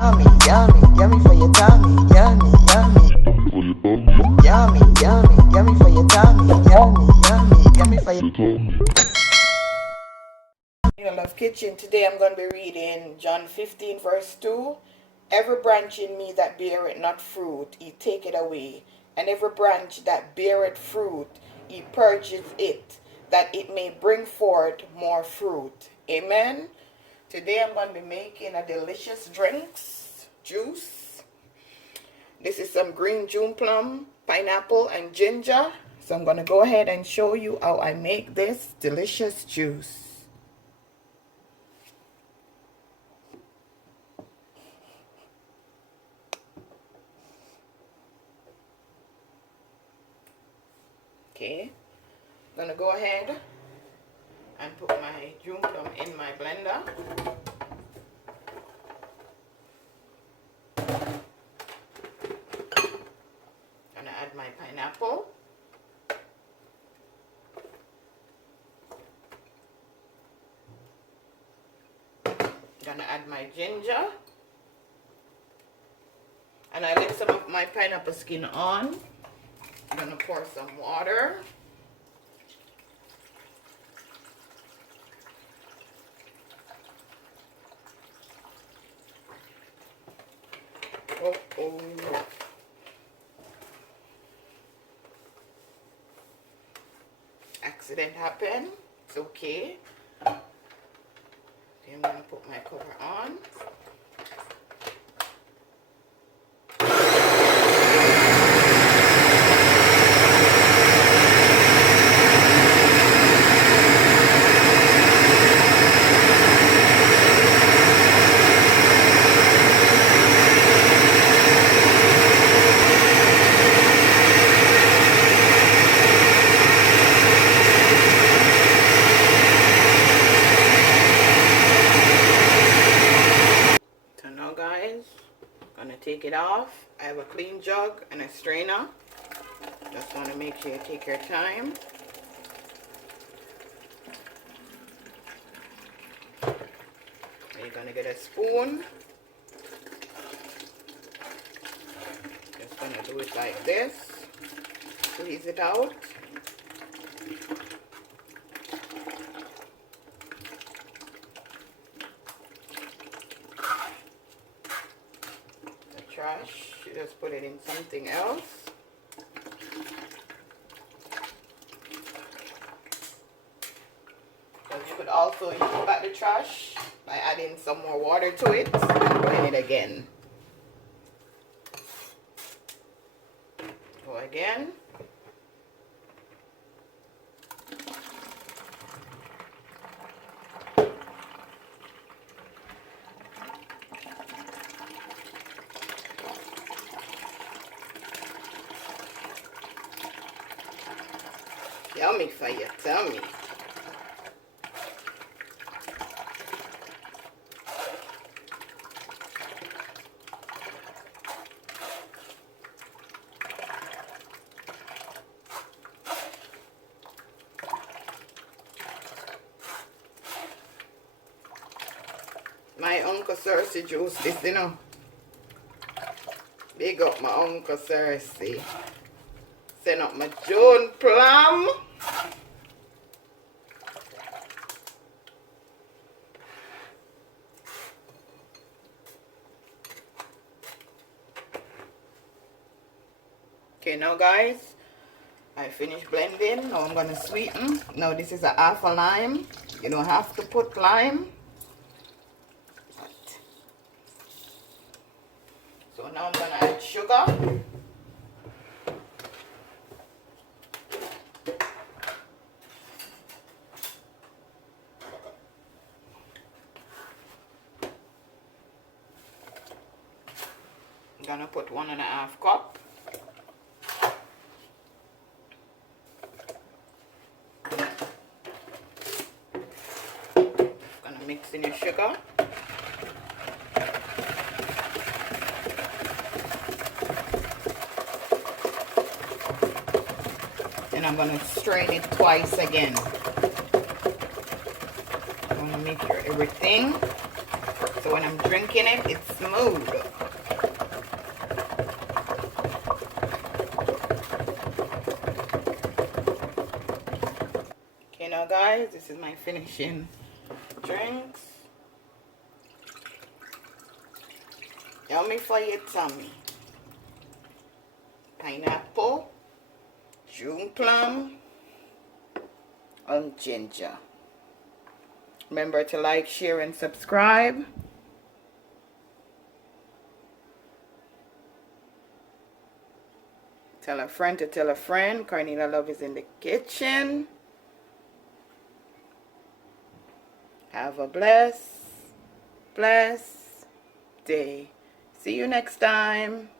Yummy, yummy, yummy for your tummy. Yummy, yummy. Yummy, yummy, yummy for your tummy. Yummy, yummy, yummy for your tummy. Love Kitchen. Today I'm going to be reading John 15 verse 2. Every branch in me that beareth not fruit, he taketh away. And every branch that beareth fruit, he purges it, that it may bring forth more fruit. Amen. Today I'm going to be making a delicious juice. This is some green June plum, pineapple, and ginger. So I'm going to go ahead and show you how I make this delicious juice. Okay, I'm going to go ahead and put my June plum in my blender. Gonna add my pineapple. Gonna add my ginger. And I left some of my pineapple skin on. I'm gonna pour some water. Oh. Accident happened. It's okay. Okay, I'm gonna put my cover on. Take it off. I have a clean jug and a strainer. Just want to make sure you take your time. You're gonna get a spoon. Just gonna do it like this. Squeeze it out. Trash, you just put it in something else. But you could also use back the trash by adding some more water to it and putting it again. Go again. Yummy for your tummy. My Uncle Cersei juice this, you know. Big up my Uncle Cersei. Send up my June plum. Okay, now guys, I finished blending. Now I'm gonna sweeten. Now this is a half a lime. You don't have to put lime. So now I'm gonna add sugar. I'm gonna put 1.5 cups. Mix in your sugar. And I'm going to strain it twice again. I want to make sure everything. So So when I'm drinking it, it's smooth. Okay, now guys, this is my finishing drinks. Yummy for your tummy. Pineapple, June plum, and ginger. Remember to like, share, and subscribe. Tell a friend to tell a friend. Cornelialove is in the kitchen. Have a blessed day. See you next time.